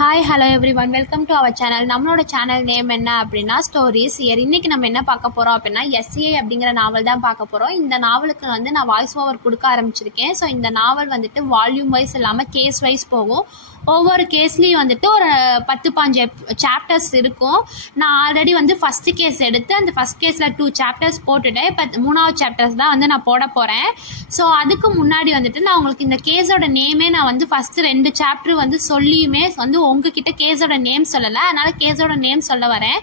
Hi hello everyone, welcome to our channel. நம்மளோட channel name என்ன அப்படின்னா stories year. இன்றைக்கி நம்ம என்ன பார்க்க போகிறோம் அப்படின்னா எஸ்ஏ அப்படிங்கிற நாவல் தான் பார்க்க போகிறோம். இந்த நாவலுக்கு நான் வாய்ஸ் ஓவர் கொடுக்க ஆரம்பிச்சிருக்கேன். ஸோ இந்த நாவல் வால்யூம் வைஸ் இல்லாமல் கேஸ் வைஸ் போகும். ஒவ்வொரு கேஸ்லேயும் ஒரு 10-15 சாப்டர்ஸ் இருக்கும். நான் ஆல்ரெடி ஃபஸ்ட்டு கேஸ் எடுத்து அந்த ஃபஸ்ட் கேஸில் 2 சாப்டர்ஸ் போட்டுட்டேன். இப்போ 3ஆவது சாப்டர்ஸ் தான் நான் போட போகிறேன். ஸோ அதுக்கு முன்னாடி நான் உங்களுக்கு இந்த கேஸோட நேமே நான் ஃபஸ்ட்டு 2 சாப்டர் சொல்லியுமே உங்ககிட்ட கேஸோட நேம் சொல்லலை. அதனால் கேஸோட நேம் சொல்ல வரேன்.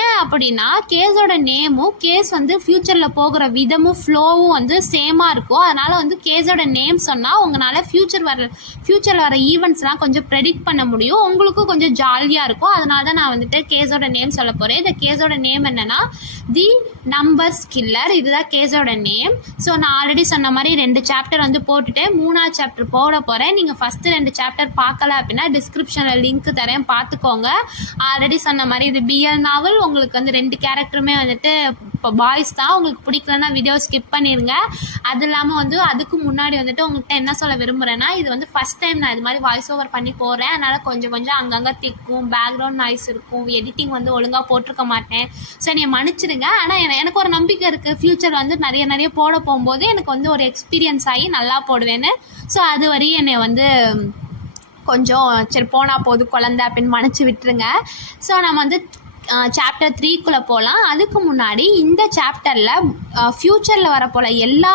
ஏன் அப்படின்னா கேஸோட நேமும் கேஸ் ஃப்யூச்சரில் போகிற விதமும் ஃப்ளோவும் சேமாக இருக்கும். அதனால் கேஸோட நேம் சொன்னால் உங்களால் ஃப்யூச்சரில் வர ஈவெண்ட்ஸ்லாம் கொஞ்சம் ப்ரெடிக்ட் பண்ண முடியும். உங்களுக்கும் கொஞ்சம் ஜாலியாக இருக்கும். அதனால தான் நான் கேஸோட நேம் சொல்ல போகிறேன். இந்த கேஸோட நேம் என்னென்னா தி நம்பர்ஸ் கில்லர். இதுதான் கேஸோட நேம். ஸோ நான் ஆல்ரெடி சொன்ன மாதிரி 2 சாப்டர் போட்டுட்டேன். 3ஆவது சாப்டர் போட போகிறேன். நீங்கள் ஃபஸ்ட்டு 2 சாப்டர் பார்க்கல அப்படின்னா டிஸ்கிரிப்ஷனில் லிங்க் தரேன், பார்த்துக்கோங்க. ஆல்ரெடி சொன்ன மாதிரி இது பிஎல் நாவல். உங்களுக்கு 2 கேரக்டருமே இப்போ பாய்ஸ் தான். உங்களுக்கு பிடிக்கலன்னா வீடியோ ஸ்கிப் பண்ணிடுங்க. அது இல்லாமல் அதுக்கு முன்னாடி உங்கள்கிட்ட என்ன சொல்ல விரும்புகிறேன்னா, இது ஃபஸ்ட் டைம் நான் இது மாதிரி வாய்ஸ் ஓவர் பண்ணி போகிறேன். அதனால் கொஞ்சம் அங்கங்கே திக்கும், பேக்ரவுண்ட் நாய்ஸ் இருக்கும், எடிட்டிங் ஒழுங்காக போட்டிருக்க மாட்டேன். ஸோ என்னை மன்னிச்சிடுங்க. ஆனால் எனக்கு ஒரு நம்பிக்கை இருக்குது, ஃப்யூச்சர் நிறைய போட போகும்போது எனக்கு ஒரு எக்ஸ்பீரியன்ஸ் ஆகி நல்லா போடுவேன்னு. ஸோ அது வரையும் என்னை கொஞ்சம் சரி போனால் போது குழந்தை அப்படின்னு மன்னிச்சு விட்டுருங்க. ஸோ நம்ம சாப்டர் 3க்குள்ளே போகலாம். அதுக்கு முன்னாடி இந்த சாப்டரில் ஃப்யூச்சரில் வரப்போல் எல்லா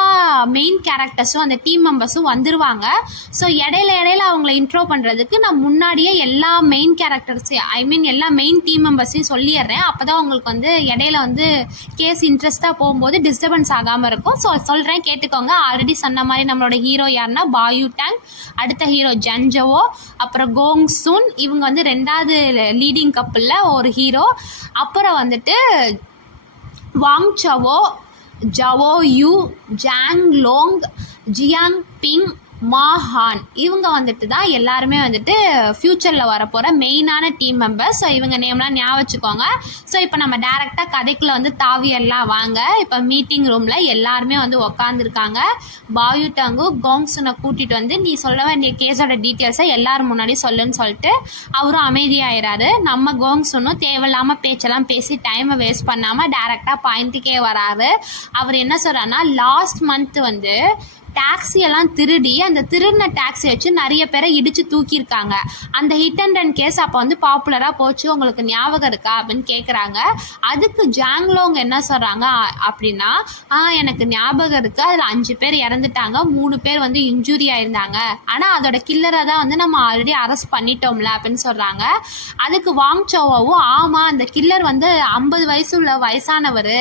மெயின் கேரக்டர்ஸும் அந்த டீம் மெம்பர்ஸும் வந்துடுவாங்க. ஸோ இடையில அவங்கள இன்ட்ரோ பண்ணுறதுக்கு நான் முன்னாடியே எல்லா மெயின் கேரக்டர்ஸையும் எல்லா மெயின் டீம் மெம்பர்ஸையும் சொல்லிடுறேன். அப்போ தான் உங்களுக்கு இடையில கேஸ் இன்ட்ரெஸ்ட்டாக போகும்போது டிஸ்டர்பன்ஸ் ஆகாமல் இருக்கும். ஸோ சொல்கிறேன், கேட்டுக்கோங்க. ஆல்ரெடி சொன்ன மாதிரி நம்மளோட ஹீரோ யாருன்னா பாயு டேங், அடுத்த ஹீரோ ஜன்ஜவோ, அப்புறம் கோங் சூன். இவங்க 2வது லீடிங் கப்பலில் ஒரு ஹீரோ. அப்புறம் Wang Chao, Zhao Yu, Zhang Long, Jiang Ping, Ma Huan. இவங்க தான் எல்லாருமே ஃப்யூச்சரில் வரப்போகிற மெயினான டீம் மெம்பர்ஸ். ஸோ இவங்க நேம்லாம் ஞாபகம் வச்சுக்கோங்க. ஸோ இப்போ நம்ம டேரெக்டாக கதைக்குள்ளே தாவியெல்லாம் வாங்க. இப்போ மீட்டிங் ரூமில் எல்லாருமே உக்காந்துருக்காங்க. பாயு டங்கு கோங்சுனை கூட்டிகிட்டு நீ சொல்ல வேண்டிய கேஸோட டீட்டெயில்ஸை எல்லோரும் முன்னாடி சொல்லுன்னு சொல்லிட்டு அவரும் அமைதியாகிறாரு. நம்ம கோங்சுனும் தேவையில்லாமல் பேச்செல்லாம் பேசி டைமை வேஸ்ட் பண்ணாமல் டேரெக்டாக பாயிண்ட்டுக்கே வராரு. அவர் என்ன சொல்கிறாருன்னா, லாஸ்ட் மந்த் டாக்ஸியெல்லாம் திருடி அந்த திருடின டாக்ஸி வச்சு நிறைய பேரை இடித்து தூக்கியிருக்காங்க. அந்த ஹிட் அண்ட் ரன் கேஸ் அப்போ பாப்புலராக போச்சு, உங்களுக்கு ஞாபகம் இருக்கா அப்படின்னு கேட்குறாங்க. அதுக்கு ஜாங்லோங் என்ன சொல்கிறாங்க அப்படின்னா, எனக்கு ஞாபகம் இருக்குது, அதில் 5 பேர் இறந்துட்டாங்க, 3 பேர் இன்ஜுரி ஆயிருந்தாங்க. ஆனால் அதோட கில்லரை தான் நம்ம ஆல்ரெடி அரெஸ்ட் பண்ணிட்டோம்ல அப்படின்னு சொல்கிறாங்க. அதுக்கு வாங் சோவோவும், ஆமாம் அந்த கில்லர் 50 வயசு உள்ள வயசானவர்,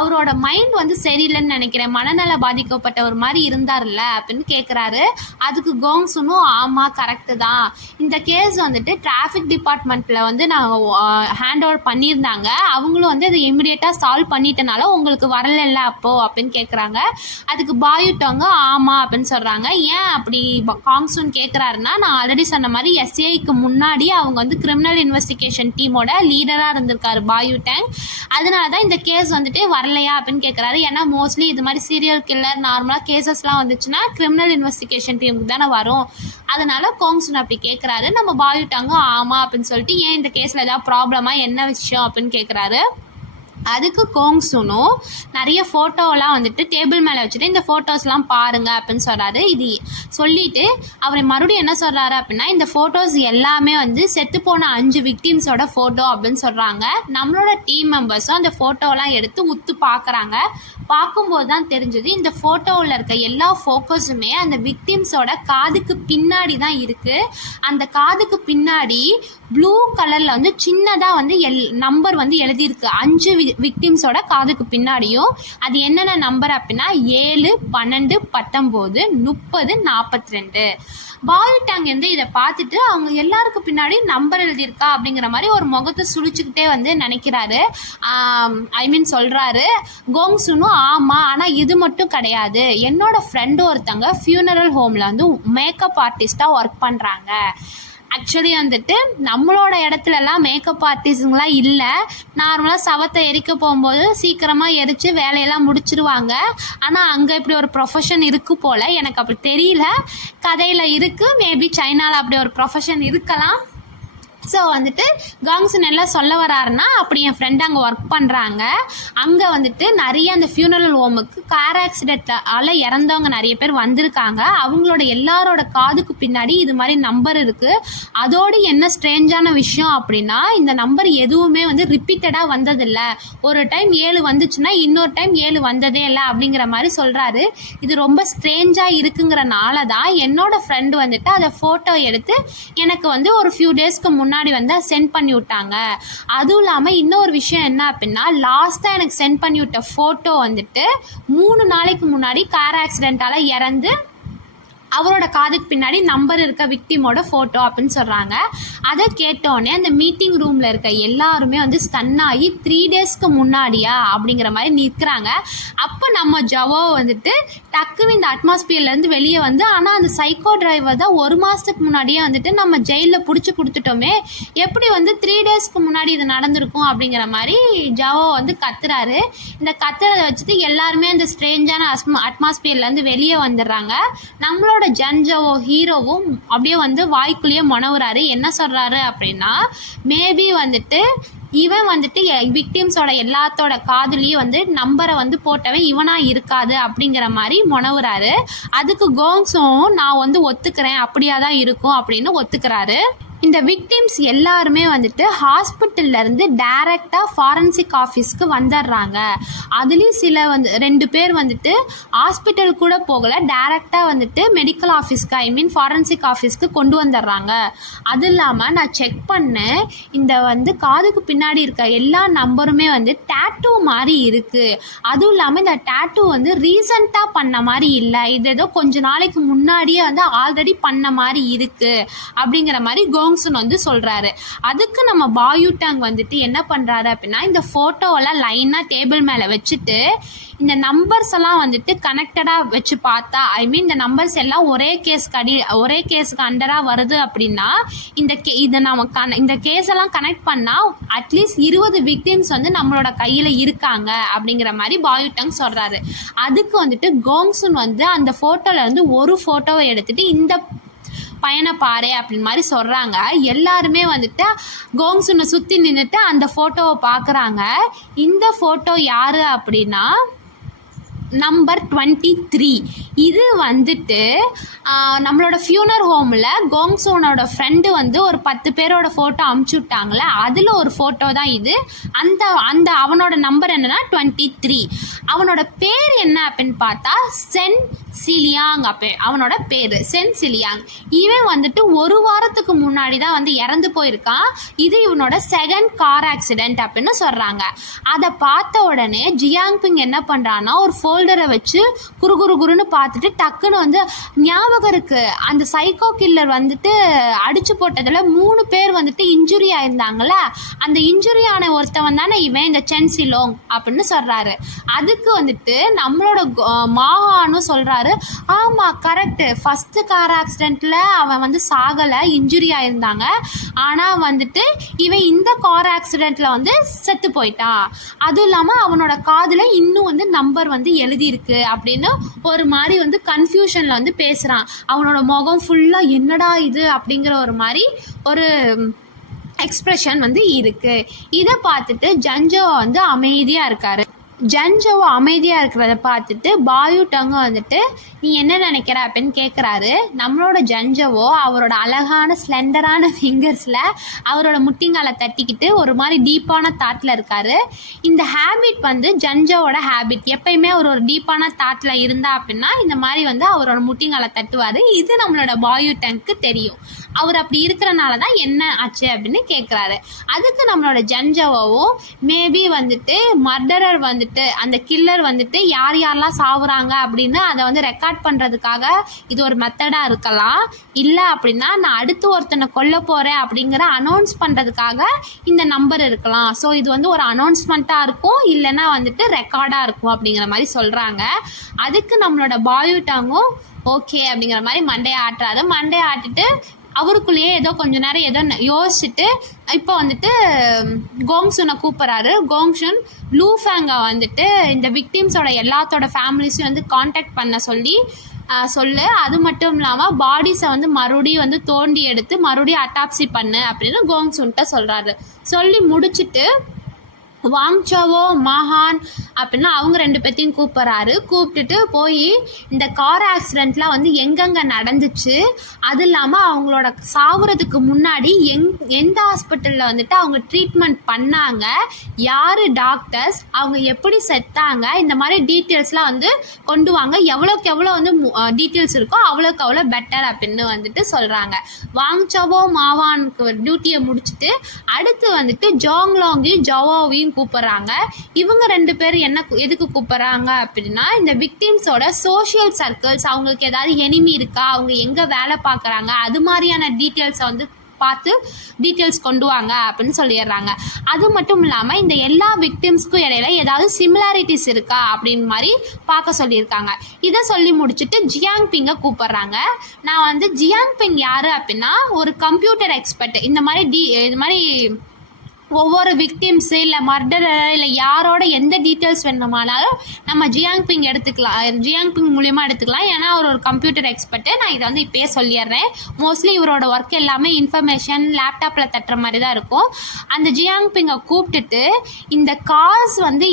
அவரோட மைண்ட் சரியில்லைன்னு நினைக்கிறேன், மனநல பாதிக்கப்பட்ட ஒரு மாதிரி இருந்தார்ல அப்படின்னு கேட்குறாரு. அதுக்கு கோங்சுனும், ஆமாம் கரெக்டு தான், இந்த கேஸ் டிராஃபிக் டிபார்ட்மெண்ட்டில் நான் ஹேண்ட் ஓவர் பண்ணியிருந்தாங்க, அவங்களும் அதை இமிடியேட்டாக சால்வ் பண்ணிட்டனால உங்களுக்கு வரல அப்போது அப்படின்னு கேட்குறாங்க. அதுக்கு பாயுட்டவங்க ஆமாம் அப்படின்னு சொல்கிறாங்க. ஏன் அப்படி காங்சுன் கேட்குறாருன்னா, நான் ஆல்ரெடி சொன்ன மாதிரி எஸ்ஏக்கு முன்னாடி அவங்க கிரிமினல் இன்வெஸ்டிகேஷன் டீமோட லீடராக இருந்திருக்காரு பாயுட்டேங். அதனால தான் இந்த கேஸ் வரலையா அப்படின்னு கேட்குறாரு. ஏன்னா மோஸ்ட்லி இது மாதிரி சீரியல் கில்லர் நார்மலாக கேசஸ்லாம் வந்துச்சுன்னா கிரிமினல் இன்வெஸ்டிகேஷன் டீமுக்கு தானே வரும். அதனால கோங்சுன் அப்படி கேட்குறாரு. நம்ம பாயுட்டாங்க ஆமாம் அப்படின்னு சொல்லிட்டு, ஏன் இந்த கேஸில் ஏதாவது ப்ராப்ளமா, என்ன விஷயம் அப்படின்னு கேட்குறாரு. அதுக்கு கோங்சுனும் நிறைய ஃபோட்டோலாம் டேபிள் மேலே வச்சுட்டு இந்த ஃபோட்டோஸ்லாம் பாருங்கள் அப்படின்னு சொல்கிறாரு. இது சொல்லிவிட்டு அவர் மறுபடியும் என்ன சொல்கிறாரு அப்படின்னா, இந்த ஃபோட்டோஸ் எல்லாமே செத்துப்போன 5 விக்டிம்ஸோட ஃபோட்டோ அப்படின்னு சொல்கிறாங்க. நம்மளோட டீம் மெம்பர்ஸும் அந்த ஃபோட்டோலாம் எடுத்து உத்து பார்க்குறாங்க. பார்க்கும்போது தான் தெரிஞ்சது, இந்த ஃபோட்டோவில் இருக்க எல்லா ஃபோக்கஸுமே அந்த விக்டிம்ஸோட காதுக்கு பின்னாடி தான் இருக்குது. அந்த காதுக்கு பின்னாடி ப்ளூ கலரில் சின்னதாக நம்பர் எழுதியிருக்கு 5 விக்டிம்ஸோட காதுக்கு பின்னாடியும். அது என்னென்ன நம்பர் அப்படின்னா 7, 12, 19, 30, 42. பாயுட்டாங் இதை பார்த்துட்டு அவங்க எல்லாருக்கும் பின்னாடி நம்பர் எழுதியிருக்கா அப்படிங்கிற மாதிரி ஒரு முகத்தை சுழிச்சுக்கிட்டே நினைக்கிறாரு. சொல்கிறாரு. கோங்சுனும் ஆமாம், ஆனால் இது மட்டும் கிடையாது, என்னோட ஃப்ரெண்டு ஒருத்தங்க ஃபியூனரல் ஹோமில் மேக்கப் ஆர்டிஸ்ட்டாக ஒர்க் பண்ணுறாங்க. ஆக்சுவலி நம்மளோட இடத்துலலாம் மேக்கப் ஆர்டிஸ்ட்டுங்களாம் இல்லை. நார்மலாக சவத்தை எரிக்க போகும்போது சீக்கிரமாக எரித்து வேலையெல்லாம் முடிச்சிருவாங்க. ஆனால் அங்கே இப்படி ஒரு ப்ரொஃபஷன் இருக்குது போல், எனக்கு அப்படி தெரியல, கதையில் இருக்குது. மேபி சைனாவில் அப்படி ஒரு ப்ரொஃபஷன் இருக்கலாம். ஸோ வந்துட்டு காங்சன் எல்லாம் சொல்ல வராருன்னா, அப்படி என் ஃப்ரெண்டு அங்கே ஒர்க் பண்ணுறாங்க, அங்கே வந்துட்டு நிறைய அந்த ஃபியூனரல் ஹோமுக்கு கார் ஆக்சிடென்ட்டால் இறந்தவங்க நிறைய பேர் வந்திருக்காங்க. அவங்களோட எல்லாரோட காதுக்கு பின்னாடி இது மாதிரி நம்பர் இருக்குது. அதோடு என்ன ஸ்ட்ரேஞ்சான விஷயம் அப்படின்னா, இந்த நம்பர் எதுவுமே வந்து ரிப்பீட்டடாக வந்ததில்லை. ஒரு டைம் 7 வந்துச்சுன்னா இன்னொரு டைம் 7 வந்ததே இல்லை அப்படிங்கிற மாதிரி சொல்கிறாரு. இது ரொம்ப ஸ்ட்ரேஞ்சாக இருக்குங்கிறனால தான் என்னோட ஃப்ரெண்டு வந்துட்டு அதை ஃபோட்டோ எடுத்து எனக்கு வந்து ஒரு ஃபியூ டேஸ்க்கு முன்னாடி வந்து சென்ட் பண்ணி விட்டாங்க. அதுவும் இல்லாமல் இன்னொரு விஷயம் என்ன அப்படின்னா, லாஸ்ட்டாக எனக்கு சென்ட் பண்ணி விட்ட ஃபோட்டோ வந்துட்டு 3 நாளைக்கு முன்னாடி கார் ஆக்சிடென்ட்டால் இறந்து அவரோட காதுக்கு பின்னாடி நம்பர் இருக்க விக்டிமோட ஃபோட்டோ அப்படின்னு சொல்கிறாங்க. அதை கேட்டோடனே அந்த மீட்டிங் ரூமில் இருக்க எல்லாருமே வந்து ஸ்டன் ஆகி 3 டேஸ்க்கு முன்னாடியா அப்படிங்கிற மாதிரி நிற்கிறாங்க. அப்போ நம்ம ஜவோ வந்துட்டு டக்குன்னு இந்த அட்மாஸ்பியர்லேருந்து வெளியே வந்து, ஆனால் அந்த சைக்கோ டிரைவர் தான் 1 மாதத்துக்கு முன்னாடியே வந்துட்டு நம்ம ஜெயிலில் பிடிச்சி கொடுத்துட்டோமே, எப்படி வந்து 3 டேஸ்க்கு முன்னாடி இது நடந்திருக்கும் அப்படிங்கிற மாதிரி ஜவோ வந்து கத்துறாரு. இந்த கத்துறதை வச்சுட்டு எல்லாருமே அந்த ஸ்ட்ரேஞ்சான அட்மாஸ்பியர்லேருந்து வெளியே வந்துடுறாங்க. நம்மளோட ஜன்ஜவோ ஹீரோவும் அப்படியே வந்து வாய்க்குள்ளேயே முனவுறாரு. என்ன சொல்றாரு அப்படின்னா, மேபி வந்துட்டு இவன் வந்துட்டு விக்டிம்ஸோட எல்லாத்தோட காதுலேயும் வந்து நம்பரை வந்து போட்டவன் இவனா இருக்காது அப்படிங்கிற மாதிரி முனவுறாரு. அதுக்கு கோங்ஸும் நான் வந்து ஒத்துக்கிறேன், அப்படியா தான் இருக்கும் அப்படின்னு ஒத்துக்கிறாரு. இந்த விக்டிம்ஸ் எல்லாருமே வந்துட்டு ஹாஸ்பிட்டல்லேருந்து டைரெக்டாக ஃபாரன்சிக் ஆஃபீஸ்க்கு வந்துடுறாங்க. அதுலேயும் சில 2 பேர் வந்துட்டு ஹாஸ்பிட்டல் கூட போகலை, டைரெக்டாக வந்துட்டு மெடிக்கல் ஆஃபீஸ்க்கு ஃபாரன்சிக் ஆஃபீஸ்க்கு கொண்டு வந்துடுறாங்க. அது இல்லாமல் நான் செக் பண்ணேன், இந்த வந்து காதுக்கு பின்னாடி இருக்க எல்லா நம்பருமே வந்து டேட்டூ மாதிரி இருக்குது. அதுவும் இல்லாமல் இந்த டேட்டூ வந்து ரீசண்டாக பண்ண மாதிரி இல்லை, இது ஏதோ கொஞ்ச நாளைக்கு முன்னாடியே வந்து ஆல்ரெடி பண்ண மாதிரி இருக்குது அப்படிங்கிற மாதிரி வந்து சொல்றாரு. அதுக்கு நம்ம பாயூட்டாங் வந்துட்டு என்ன பண்றாரு அப்படின்னா, இந்த போட்டோவெல்லாம் லைனா டேபிள் மேல வச்சுட்டு இந்த நம்பர்ஸ் எல்லாம் வந்துட்டு கனெக்டடா வச்சு பார்த்தா, இந்த நம்பர்ஸ் எல்லாம் ஒரே கேஸ்க்கு அண்டரா வருது அப்படின்னா, இந்த கேஸ் எல்லாம் கனெக்ட் பண்ணா அட்லீஸ்ட் 20 விக்டிம்ஸ் வந்து நம்மளோட கையில இருக்காங்க அப்படிங்கிற மாதிரி பாயூட்டாங் சொல்றாரு. அதுக்கு வந்துட்டு கோங்சுன் வந்து அந்த போட்டோல இருந்து ஒரு போட்டோவை எடுத்துட்டு இந்த பையனை பாரு அப்படின்னு மாதிரி சொல்கிறாங்க. எல்லாருமே வந்துட்டு கோங்சுனை சுற்றி நின்றுட்டு அந்த ஃபோட்டோவை பார்க்குறாங்க. இந்த ஃபோட்டோ யார் அப்படின்னா நம்பர் 23. இது வந்துட்டு நம்மளோட ஃபியூனர் ஹோமில் கோங்சோனோட ஃப்ரெண்டு வந்து ஒரு 10 பேரோட ஃபோட்டோ அமுச்சு விட்டாங்களே, அதில் ஒரு ஃபோட்டோ தான் இது. அந்த அவனோட நம்பர் என்னன்னா 23. அவனோட பேர் என்ன அப்படின்னு பார்த்தா சென் சிலியாங். அவனோட பேர் சென் சிலியாங். இவன் வந்துட்டு 1 வாரத்துக்கு முன்னாடி தான் வந்து இறந்து போயிருக்கான். இது இவனோட 2nd கார் ஆக்சிடென்ட் அப்படின்னு சொல்கிறாங்க. அதை பார்த்த உடனே ஜியாங்பிங் என்ன பண்ணுறான்னா, ஒரு ஃபோல்டரை வச்சு குறுன்னு பார்த்துட்டு டக்குன்னு வந்து ஞாபகம் இருக்குது, அந்த சைக்கோ கில்லர் வந்துட்டு அடிச்சு போட்டதில் 3 பேர் வந்துட்டு இன்ஜுரி ஆயிருந்தாங்கள, அந்த இன்ஜுரி ஆன ஒருத்தவன் தானே இவன், இந்த சென் சிலோங் அப்படின்னு சொல்கிறாரு. அதுக்கு வந்துட்டு நம்மளோட மாஹானும் சொல்கிறாரு, ஆமாம் கரெக்டு, ஃபஸ்ட்டு கார் ஆக்சிடெண்ட்டில் அவன் வந்து சாகலை, இன்ஜுரி ஆயிருந்தாங்க, ஆனால் வந்துட்டு இவன் இந்த கார் ஆக்சிடெண்ட்டில் வந்து செத்து போயிட்டான். அதுவும் இல்லாமல் அவனோட காதில் இன்னும் வந்து நம்பர் வந்து எழுதியிருக்கு அப்படின்னு ஒரு மாதிரி வந்து கன்ஃபியூஷனில் வந்து பேசுகிறான். அவனோட முகம் ஃபுல்லாக என்னடா இது அப்படிங்கிற ஒரு மாதிரி ஒரு எக்ஸ்ப்ரெஷன் வந்து இருக்குது. இதை பார்த்துட்டு ஜன்ஜோ வந்து அமைதியாக இருக்காரு. ஜன்ஜோவை அமைதியாக இருக்கிறத பார்த்துட்டு பாயூட்டாங்க வந்துட்டு நீ என்ன நினைக்கிற அப்படின்னு கேட்குறாரு. நம்மளோட ஜன்ஜோவோ அவரோட அழகான ஸ்லெண்டரான ஃபிங்கர்ஸில் அவரோட முட்டிங்காலை தட்டிக்கிட்டு ஒரு மாதிரி டீப்பான தாட்டில் இருக்கார். இந்த ஹேபிட் வந்து ஜன்ஜோவோட ஹேபிட். எப்பயுமே அவர் ஒரு டீப்பான தாட்டில் இருந்தா அப்படின்னா இந்த மாதிரி வந்து அவரோட முட்டிங்காலை தட்டுவார். இது நம்மளோட பாயூட்டாங்க்கு தெரியும். அவர் அப்படி இருக்கிறனால தான் என்ன ஆச்சு அப்படின்னு கேட்குறாரு. அதுக்கு நம்மளோட ஜன்ஜோவும் மேபி வந்துட்டு மர்டரர் வந்துட்டு அந்த கில்லர் வந்துட்டு யாரெல்லாம் சாவுறாங்க அப்படின்னு அதை வந்து ரெக்கார்ட் பண்ணுறதுக்காக இது ஒரு மெத்தடாக இருக்கலாம். இல்லை அப்படின்னா நான் அடுத்து ஒருத்தனை கொல்ல போகிறேன் அப்படிங்கிற அனௌன்ஸ் பண்ணுறதுக்காக இந்த நம்பர் இருக்கலாம். ஸோ இது வந்து ஒரு அனௌன்ஸ்மெண்ட்டாக இருக்கும், இல்லைன்னா வந்துட்டு ரெக்கார்டாக இருக்கும் அப்படிங்கிற மாதிரி சொல்கிறாங்க. அதுக்கு நம்மளோட பாயூட்டாங்கும் ஓகே அப்படிங்கிற மாதிரி மண்டையை ஆட்டுறாரு. மண்டையை ஆட்டிட்டு அவருக்குள்ளேயே ஏதோ கொஞ்ச நேரம் ஏதோ யோசிச்சுட்டு இப்போ வந்துட்டு கோங்சுனை கூப்பிட்றாரு. கோங்சுன் லூஃபேங்கை வந்துட்டு இந்த விக்டிம்ஸோட எல்லாத்தோட ஃபேமிலிஸையும் வந்து காண்டாக்ட் பண்ண சொல்லி சொல்லு. அது மட்டும் இல்லாமல் பாடிஸை வந்து மறுபடியும் வந்து தோண்டி எடுத்து மறுபடியும் அட்டாப்சி பண்ணு அப்படின்னு கோங் சுன்கிட்ட சொல்கிறாரு. சொல்லி முடிச்சுட்டு வாங் சாவோ மஹான் அப்படின்னா அவங்க 2 பேர்த்தையும் கூப்பிட்டுட்டு போய் இந்த கார் ஆக்சிடெண்ட்லாம் வந்து எங்கெங்கே நடந்துச்சு, அது இல்லாமல் அவங்களோட சாவுறதுக்கு முன்னாடி எந்த ஹாஸ்பிட்டலில் வந்துட்டு அவங்க ட்ரீட்மெண்ட் பண்ணாங்க, யார் டாக்டர்ஸ், அவங்க எப்படி செத்தாங்க, இந்த மாதிரி டீட்டெயில்ஸ்லாம் வந்து கொண்டு வாங்க. எவ்வளோக்கு எவ்வளோ வந்து டீட்டெயில்ஸ் இருக்கோ அவ்வளோக்கு அவ்வளோ பெட்டர் அப்படின்னு வந்துட்டு சொல்கிறாங்க. வாங் சாவோ மாவானுக்கு டியூட்டியை முடிச்சுட்டு அடுத்து வந்துட்டு ஜோங்லாங்கையும் ஜவோவையும் கூப்பிட்றாங்க. இவங்க 2 பேர் எதுக்கு கூப்பிட்றாங்க அப்படின்னா, இந்த விக்டிம்ஸோட சோஷியல் சர்க்கிள்ஸ், அவங்களுக்கு ஏதாவது எனிமி இருக்கா, அவங்க எங்கே வேலை பார்க்குறாங்க, அது மாதிரியான டீட்டெயில்ஸை வந்து பார்த்து டீட்டெயில்ஸ் கொண்டு வாங்க அப்படின்னு சொல்லிடுறாங்க. அது மட்டும் இல்லாமல் இந்த எல்லா விக்டிம்ஸ்க்கும் இடையில ஏதாவது சிமிலாரிட்டிஸ் இருக்கா அப்படின்னு மாதிரி பார்க்க சொல்லியிருக்காங்க. இதை சொல்லி முடிச்சுட்டு ஜியாங் பிங்கை கூப்பிட்றாங்க. நான் வந்து ஜியாங் பிங் யார் அப்படின்னா ஒரு கம்ப்யூட்டர் எக்ஸ்பர்ட். இந்த மாதிரி ஒவ்வொரு விக்டிம்ஸு இல்லை மர்டரர் இல்லை யாரோட எந்த டீட்டெயில்ஸ் வேணுமானாலும் நம்ம ஜியாங் பிங் மூலியமாக எடுத்துக்கலாம். ஏன்னா அவர் ஒரு கம்ப்யூட்டர் எக்ஸ்பர்ட்டு. நான் இதை வந்து இப்போயே சொல்லிடுறேன். மோஸ்ட்லி இவரோட ஒர்க் எல்லாமே இன்ஃபர்மேஷன் லேப்டாப்பில் தட்டுற மாதிரி தான் இருக்கும். அந்த ஜியாங் பிங்கை கூப்பிட்டுட்டு இந்த கார்ஸ் வந்து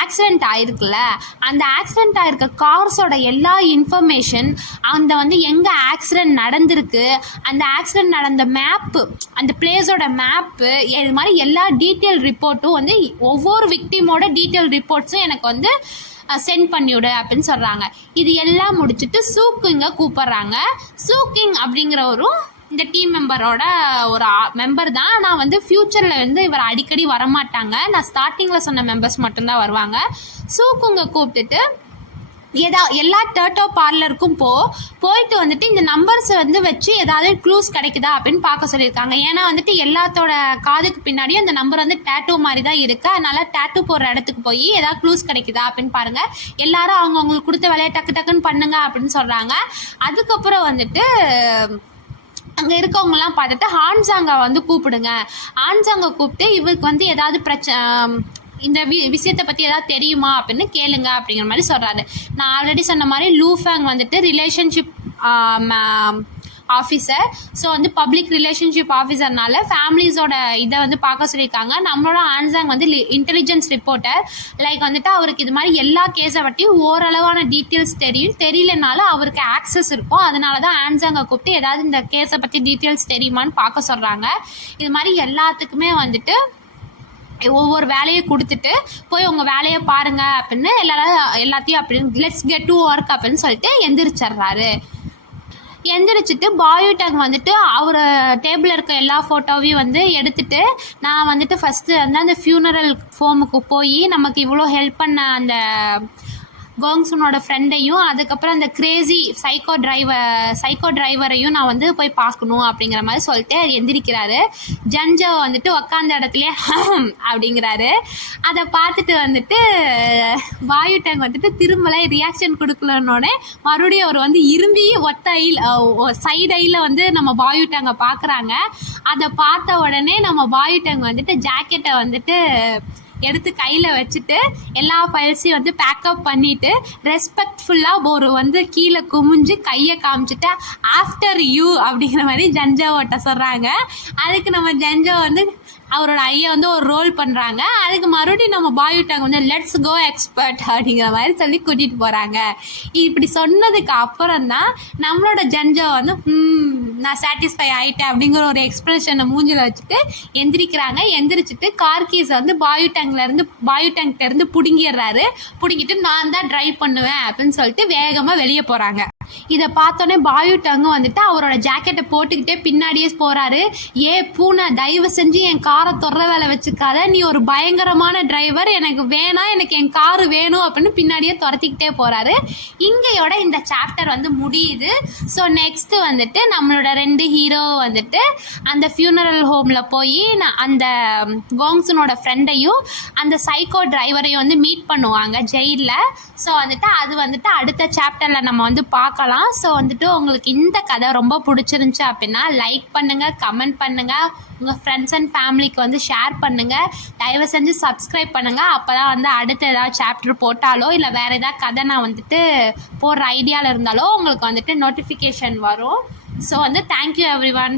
ஆக்சிடெண்ட் ஆயிருக்குல்ல, அந்த ஆக்சிடெண்ட் ஆயிருக்க கார்ஸோட எல்லா இன்ஃபர்மேஷன், அந்த வந்து எங்கே ஆக்சிடெண்ட் நடந்திருக்கு, அந்த ஆக்சிடெண்ட் நடந்த மேப்பு, அந்த பிளேஸோட மேப்பு, இது மாதிரி எல்லா டீட்டெயில் ரிப்போர்ட்டும் வந்து ஒவ்வொரு விக்டிமோட டீட்டெயில் ரிப்போர்ட்ஸும் எனக்கு வந்து சென்ட் பண்ணிவிடு அப்படின்னு சொல்கிறாங்க. இது எல்லாம் முடிச்சுட்டு சூக்கிங்கை கூப்பிட்றாங்க. சூக்கிங் அப்படிங்கிறவரும் இந்த டீம் மெம்பரோட ஒரு மெம்பர் தான். நான் வந்து ஃப்யூச்சரில் வந்து இவர் அடிக்கடி வரமாட்டாங்க. நான் ஸ்டார்டிங்கில் சொன்ன மெம்பர்ஸ் மட்டும்தான் வருவாங்க. சூக்குங்க கூப்பிட்டுட்டு எல்லா டர்ட்டோ பார்லருக்கும் போயிட்டு வந்துட்டு இந்த நம்பர்ஸை வந்து வச்சு ஏதாவது க்ளூஸ் கிடைக்குதா அப்படின்னு பார்க்க சொல்லியிருக்காங்க. ஏன்னா வந்துட்டு எல்லாத்தோட காதுக்கு பின்னாடியும் அந்த நம்பர் வந்து டேட்டூ மாதிரி தான் இருக்குது. அதனால டேட்டூ போடுற இடத்துக்கு போய் ஏதாவது க்ளூஸ் கிடைக்குதா அப்படின்னு பாருங்கள். எல்லாரும் அவங்களுக்கு கொடுத்த வேலையை டக்குன்னு பண்ணுங்க அப்படின்னு சொல்கிறாங்க. அதுக்கப்புறம் வந்துட்டு அங்கே இருக்கவங்கலாம் பார்த்துட்டு ஹான்சாங்கை வந்து கூப்பிடுங்க. ஹான்சாங்கை கூப்பிட்டு இவருக்கு வந்து ஏதாவது இந்த விஷயத்தை பற்றி ஏதாவது தெரியுமா அப்படின்னு கேளுங்க அப்படிங்கிற மாதிரி சொல்கிறாரு. நான் ஆல்ரெடி சொன்ன மாதிரி லூஃபேங் வந்துட்டு ரிலேஷன்ஷிப் ஆஃபீஸர். ஸோ வந்து பப்ளிக் ரிலேஷன்ஷிப் ஆஃபீஸர்னால ஃபேமிலிஸோட இதை வந்து பார்க்க சொல்லியிருக்காங்க. நம்மளோட ஆன்சாங் வந்து இன்டெலிஜென்ஸ் ரிப்போர்ட்டர். லைக் வந்துட்டு அவருக்கு இது மாதிரி எல்லா கேஸை பற்றி ஓரளவான டீட்டெயில்ஸ் தெரியலனாலும் அவருக்கு ஆக்சஸ் இருக்கும். அதனால தான் ஆன்சாங்கை கூப்பிட்டு ஏதாவது இந்த கேஸை பற்றி டீட்டெயில்ஸ் தெரியுமான்னு பார்க்க சொல்கிறாங்க. இது மாதிரி எல்லாத்துக்குமே வந்துட்டு ஒவ்வொரு வேலையை கொடுத்துட்டு போய் உங்கள் வேலையை பாருங்கள் அப்படின்னு எல்லாத்தையும் அப்படின்னு லெட்ஸ் கெட் டு ஒர்க் அப்படின்னு சொல்லிட்டு எந்திரிச்சிட்றாரு. எந்திரிச்சிட்டு பாயுட்டாங் வந்துட்டு அவர் டேபிளில் இருக்க எல்லா ஃபோட்டோவையும் வந்து எடுத்துகிட்டு நான் வந்துட்டு ஃபஸ்ட்டு வந்து அந்த ஃபியூனரல் ஹோமுக்கு போய் நமக்கு இவ்வளோ ஹெல்ப் பண்ண அந்த கோங்சுனோட ஃப்ரெண்டையும் அதுக்கப்புறம் அந்த கிரேசி சைக்கோ டிரைவரையும் நான் வந்து போய் பார்க்கணும் அப்படிங்கிற மாதிரி சொல்லிட்டு எந்திரிக்கிறாரு. ஜன்ஜோ வந்துட்டு உக்காந்த இடத்துலையே அப்படிங்கிறாரு. அதை பார்த்துட்டு வந்துட்டு பாயுட்டாங் வந்துட்டு திரும்பலை ரியாக்ஷன் கொடுக்கலன்னோடனே மறுபடியும் அவர் வந்து இரும்பி சைடு ஐயில் வந்து நம்ம பாயுட்டாங்க பார்க்குறாங்க. அதை பார்த்த உடனே நம்ம பாயுட்டாங் வந்துட்டு ஜாக்கெட்டை வந்துட்டு எடுத்து கையில் வச்சுட்டு எல்லா ஃபைல்ஸையும் வந்து பேக்கப் பண்ணிவிட்டு ரெஸ்பெக்ட்ஃபுல்லாக ஒரு வந்து கீழே குமிஞ்சு கையை காமிச்சிட்டு ஆஃப்டர் யூ அப்படிங்கிற மாதிரி ஜன்ஜோட்ட சொல்கிறாங்க. அதுக்கு நம்ம ஜன்ஜோ வந்து அவரோட ஐயை வந்து ஒரு ரோல் பண்ணுறாங்க. அதுக்கு மறுபடியும் நம்ம பாயுட்டாங்க வந்து லெட்ஸ் கோ எக்ஸ்பர்ட் அப்படிங்கிற மாதிரி சொல்லி கூட்டிகிட்டு போகிறாங்க. இப்படி சொன்னதுக்கு அப்புறம் தான் நம்மளோட ஜன்ஜோ வந்து நான் சாட்டிஸ்ஃபை ஆகிட்டேன் அப்படிங்கிற ஒரு எக்ஸ்பிரஷனை மூஞ்சில் வச்சுட்டு எந்திரிக்கிறாங்க. எந்திரிச்சிட்டு கார் கீஸை வந்து பாயுட்டாங்கிட்டேருந்து பிடுங்கிட்டு நான் தான் ட்ரைவ் பண்ணுவேன் அப்படின்னு சொல்லிட்டு வேகமாக வெளியே போகிறாங்க. இதை பார்த்தோன்னே பாயுட்டாங்க வந்துட்டு அவரோட ஜாக்கெட்டை போட்டுக்கிட்டே பின்னாடியே போகிறாரு. பூனை தயவு செஞ்சு என் காரை தொற வேலை வச்சுக்காத, நீ ஒரு பயங்கரமான டிரைவர், எனக்கு வேணாம், எனக்கு என் காரு வேணும் அப்படின்னு பின்னாடியே துரத்திக்கிட்டே போகிறாரு. இங்கேயோட இந்த சாப்டர் வந்து முடியுது. ஸோ நெக்ஸ்ட்டு வந்துட்டு நம்மளோட 2 ஹீரோ வந்துட்டு அந்த ஃபியூனரல் ஹோமில் போய் அந்த கோங்சுனோட ஃப்ரெண்டையும் அந்த சைக்கோ டிரைவரையும் வந்து மீட் பண்ணுவாங்க ஜெயிலில். ஸோ வந்துட்டு அது வந்துட்டு அடுத்த சாப்டரில் நம்ம வந்து பார்க்கலாம். ஸோ வந்துட்டு உங்களுக்கு இந்த கதை ரொம்ப பிடிச்சிருந்துச்சி அப்படின்னா லைக் பண்ணுங்கள், கமெண்ட் பண்ணுங்கள், உங்கள் ஃப்ரெண்ட்ஸ் அண்ட் ஃபேமிலிக்கு வந்து ஷேர் பண்ணுங்கள். தயவு செஞ்சு சப்ஸ்கிரைப் பண்ணுங்கள். அப்போ தான் வந்து அடுத்த ஏதாவது சாப்டர் போட்டாலோ இல்லை வேறு ஏதாவது கதை நான் வந்துட்டு போடுற ஐடியாவில் இருந்தாலோ உங்களுக்கு வந்துட்டு நோட்டிஃபிகேஷன் வரும். ஸோ வந்து தேங்க்யூ எவ்ரி ஒன்.